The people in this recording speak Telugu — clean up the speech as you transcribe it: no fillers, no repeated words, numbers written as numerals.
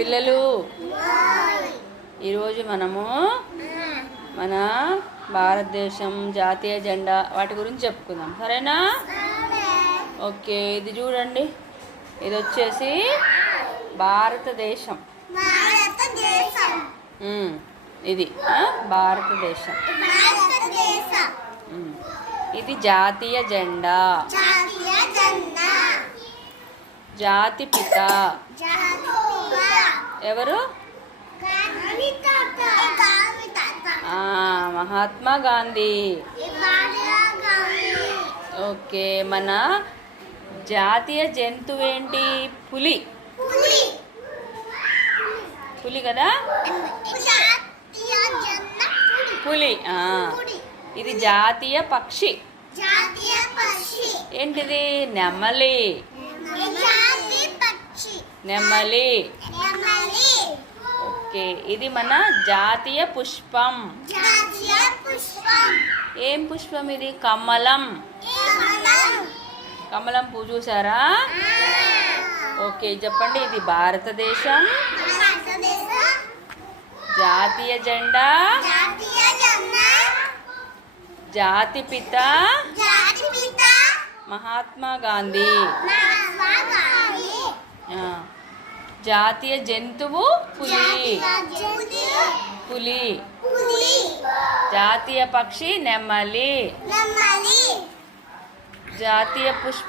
పిల్లలు ఈరోజు మనము మన భారతదేశం జాతీయ జెండా వాటి గురించి చెప్పుకుందాం, సరేనా? ఓకే, ఇది చూడండి, ఇది వచ్చేసి భారతదేశం. ఇది భారతదేశం. ఇది జాతీయ జెండా. జాతిపిత ఎవరు? మహాత్మా గాంధీ. ఓకే, మన జాతీయ జంతువు ఏంటి? పులి. పులి కదా, పులి. ఇది జాతీయ పక్షి. ఏంటిది? నెమలి. నెమలి. ఓకే, ఇది మన జాతీయ పుష్పం. ఏం పుష్పం ఇది? కమలం. కమలం పువ్వు చూసారా? ఓకే, చెప్పండి, ఇది భారతదేశం. జాతీయ జెండా. జాతిపిత మహాత్మా గాంధీ. జాతీయ జంతువు పులి. పులి. జాతీయ పక్షి నెమలి. జాతీయ పుష్ప